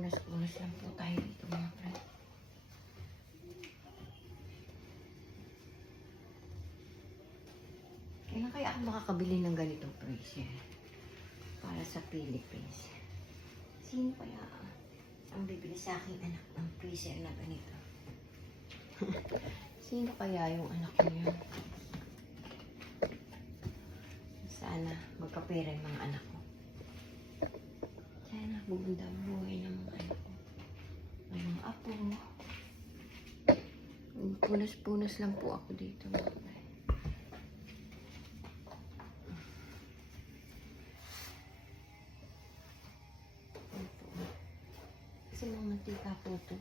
Punas-punas lang po tayo dito mga pre. Kailan kaya ako makakabili ng ganitong freezer? Para sa Philippines. Sino kaya ang bibili sa akin anak ng freezer na ganito? Sino kaya yung anak niya? Sana magkapera yung mga anak ko. Sana buganda ang buhay ng ko. Apo. Punas-punas lang po ako dito. Kasi mga mantika po ito.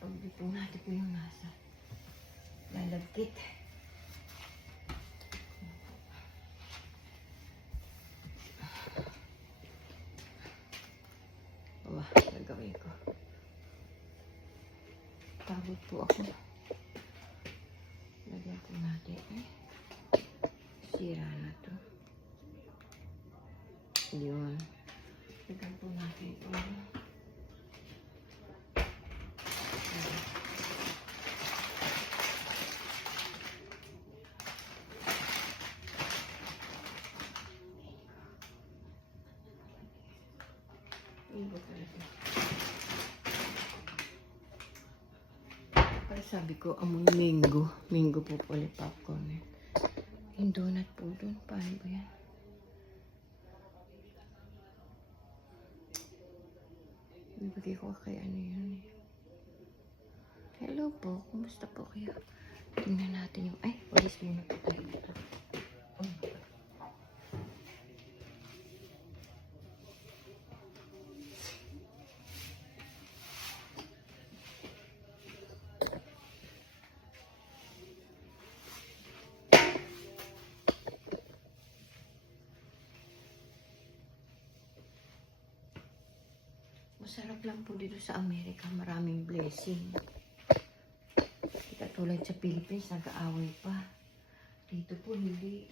Pag po natin po yung nasa. Lalagkit. Wah, gagawin ko. Pagod po ako. Lagyan po natin eh. Sira na to. Yun. Lagyan po natin ito. Iba talaga. Sabi ko, amoy mango. Mango po pala yung popcorn. eh. Yung donut po doon. Paano ba yan? Ibigay ko kay ano yun eh. Hello po. Kumusta po kayo? Tingnan natin yung... Ay, walis muna po tayo Masarap lang po dito sa Amerika. Maraming blessing. Hindi katulad sa Philippines, nag-aaway pa. Dito po hindi.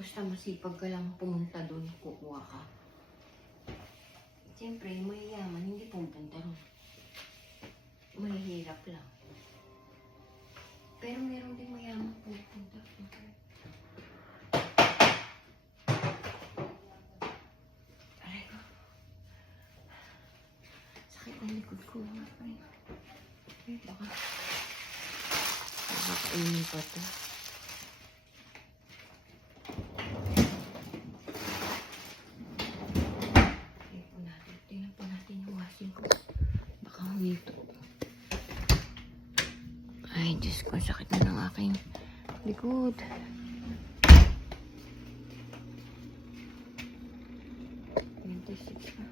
Basta masipag ka lang pumunta doon, kukuha ka. Siyempre, yung mayayaman, hindi pumunta ron. Mahihirap lang. Pero meron din Sakit ang likod ko. Ay, ay baka. Baka kainin pa to. Tingnan po natin. Tingnan po natin yung washing ko. Baka humito. Ay, Diyos ko. Sakit na ng aking likod. Twenty-six na.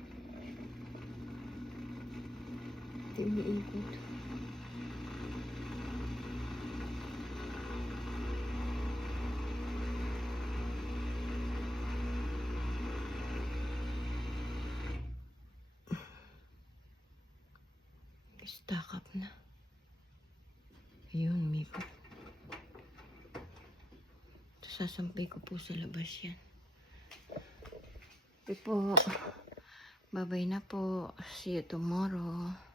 Ito umiikot. Stack up na. Ayun, umikot. Ito, sasampay ko po sa labas yan. Okay po. Bye-bye na po. See you tomorrow.